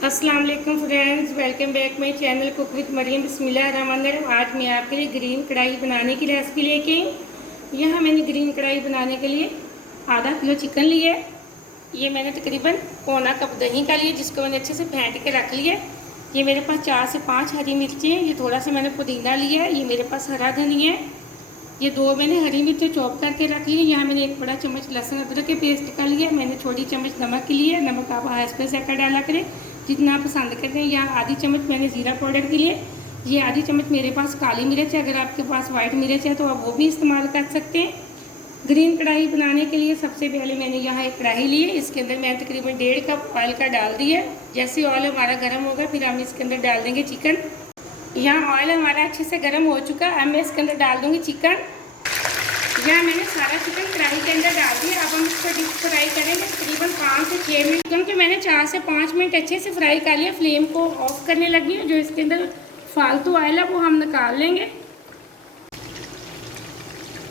अस्सलाम वालेकुम friends, welcome back my channel cook with Mariam. बिस्मिल्लाहिर्रहमानिर्रहीम। आज मैं आपके लिए ग्रीन कढ़ाई बनाने की रेसिपी लेके आई। यहाँ मैंने ग्रीन कढ़ाई बनाने के लिए आधा किलो चिकन लिया है। ये मैंने तकरीबन पौना कप दही का लिया, जिसको मैंने अच्छे से फेंट के रख लिया। ये मेरे पास 4 से 5 हरी मिर्ची हैं। ये थोड़ा सा मैंने पुदीना लिया है। ये मेरे पास हरा धनिया है। ये 2 मैंने हरी मिर्च चॉप करके रख ली है। यहाँ मैंने 1 बड़ा चम्मच लहसुन अदरक के पेस्ट का लिया। मैंने छोटी चम्मच नमक की लिया। नमक आप हाथ से का डाला करें जितना आप पसंद करते हैं। यहाँ आधी चम्मच मैंने ज़ीरा पाउडर के लिए। ये आधी चम्मच मेरे पास काली मिर्च है। अगर आपके पास वाइट मिर्च है तो आप वो भी इस्तेमाल कर सकते हैं। ग्रीन कढ़ाई बनाने के लिए सबसे पहले मैंने यहाँ एक कढ़ाई ली है। इसके अंदर मैं तकरीबन 1.5 कप ऑयल का डाल दिया। जैसे ऑयल हमारा गर्म होगा फिर हम इसके अंदर डाल देंगे चिकन। यहाँ ऑयल हमारा अच्छे से गर्म हो चुका है। अब मैं इसके अंदर डाल दूँगी चिकन। यहाँ मैंने सारा चिकन कढ़ाई के अंदर डाल दिया। अब हम इसको डीप फ्राई करेंगे तकरीबन 5 से 6 मिनट। चिकन के मैंने 4 से 5 मिनट अच्छे से फ्राई कर लिया। फ्लेम को ऑफ करने लगी हूँ। जो इसके अंदर फालतू ऑयल है वो हम निकाल लेंगे।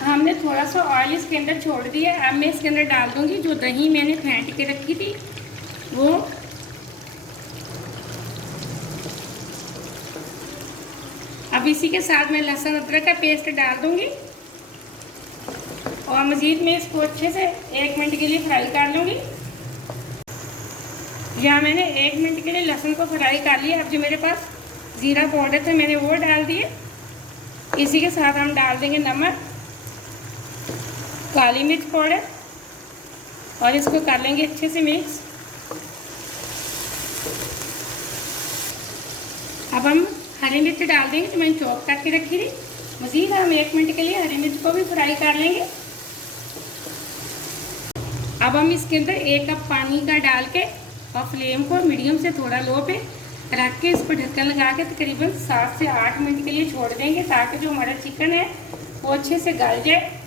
हमने थोड़ा सा ऑयल इसके अंदर छोड़ दिया। अब मैं इसके अंदर डाल दूँगी जो दही मैंने फेंट के रखी थी वो। अब इसी के साथ मैं लहसुन अदरक का पेस्ट डाल दूँगी और मज़ीद मैं इसको अच्छे से 1 मिनट के लिए फ्राई कर लूँगी। यहाँ मैंने 1 मिनट के लिए लहसुन को फ्राई कर लिया। अब जो मेरे पास ज़ीरा पाउडर था मैंने वो डाल दिए। इसी के साथ हम डाल देंगे नमक, काली मिर्च पाउडर और इसको कर लेंगे अच्छे से मिक्स। अब हम हरी मिर्च डाल देंगे जो मैंने चॉप करके रखी थी। मज़ीद हम 1 मिनट के लिए हरी मिर्च को भी फ्राई कर लेंगे। अब हम इसके अंदर 1 कप पानी का डाल के और फ्लेम को मीडियम से थोड़ा लो पे रख के इसको ढक्कन लगा के तकरीबन 7 से 8 मिनट के लिए छोड़ देंगे ताकि जो हमारा चिकन है वो अच्छे से गल जाए।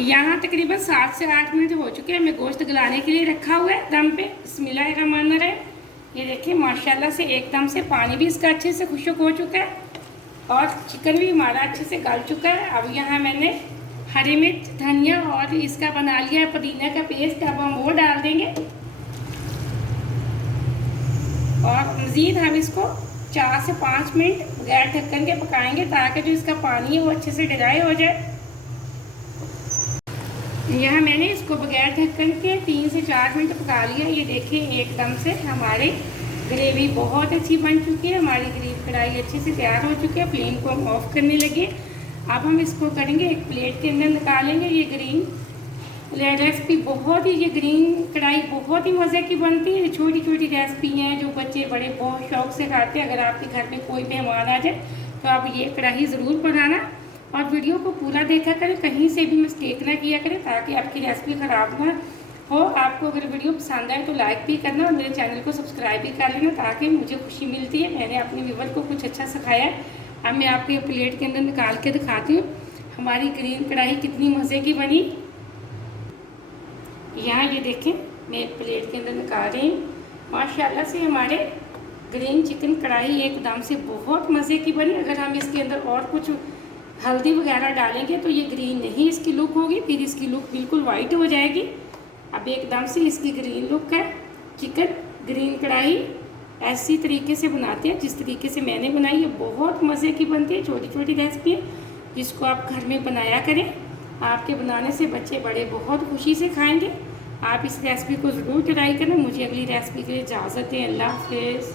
यहाँ तकरीबन 7 से 8 मिनट हो चुके हैं। मैं गोश्त गलाने के लिए रखा हुआ है दम पे। बिस्मिल्लाहिर्रहमानिर्रहीम। ये देखिए माशाल्लाह से एकदम से पानी भी इसका अच्छे से खुश्क हो चुका है और चिकन भी हमारा अच्छे से गल चुका है। अब यहाँ मैंने हरी मिर्च, धनिया और इसका बना लिया है पुदीना का पेस्ट। अब हम वो डाल देंगे और मज़ीद हम इसको 4 से 5 मिनट बगैर ढक्कन के पकाएंगे ताकि जो इसका पानी है वो अच्छे से ड्राई हो जाए। यहाँ मैंने इसको बगैर ढक्कन के 3 से 4 मिनट पका लिया। ये देखिए एकदम से हमारी ग्रेवी बहुत अच्छी बन चुकी है। हमारी ग्रीन कढ़ाई अच्छे से तैयार हो चुकी है। फ्लेम को हम ऑफ करने लगे। अब हम इसको करेंगे एक प्लेट के अंदर निकालेंगे। ये ग्रीन रेसिपी बहुत ही, ये ग्रीन कढ़ाई बहुत ही मज़े की बनती है। छोटी छोटी रेसिपी हैं जो बच्चे बड़े बहुत शौक से खाते हैं। अगर आपके घर में कोई मेहमान आ जाए तो आप ये कढ़ाई ज़रूर बनाना और वीडियो को पूरा देखा करें, कहीं से भी मिस्टेक ना किया करें ताकि आपकी रेसिपी ख़राब ना हो। आपको अगर वीडियो पसंद आए तो लाइक भी करना और मेरे चैनल को सब्सक्राइब भी कर लेना ताकि मुझे खुशी मिलती है। मैंने अपने व्यूवर को कुछ अच्छा सिखाया है। अब मैं आपको प्लेट के अंदर निकाल के दिखाती हूँ हमारी ग्रीन कढ़ाई कितनी मज़े की बनी। यहाँ ये देखें मैं एक प्लेट के अंदर निकाल रही हूँ। माशाल्लाह से हमारे ग्रीन चिकन कढ़ाई एकदम से बहुत मज़े की बनी। अगर हम इसके अंदर और कुछ हल्दी वगैरह डालेंगे तो ये ग्रीन नहीं इसकी लुक होगी, फिर इसकी लुक बिल्कुल वाइट हो जाएगी। अब एकदम से इसकी ग्रीन लुक है। चिकन ग्रीन कढ़ाई ऐसी तरीके से बनाते हैं जिस तरीके से मैंने बनाई है, बहुत मज़े की बनती है। छोटी छोटी रेसिपी है जिसको आप घर में बनाया करें। आपके बनाने से बच्चे बड़े बहुत खुशी से खाएंगे। आप इस रेसिपी को ज़रूर ट्राई करें। मुझे अगली रेसिपी के लिए इजाज़त दें। अल्लाह हाफ़िज़।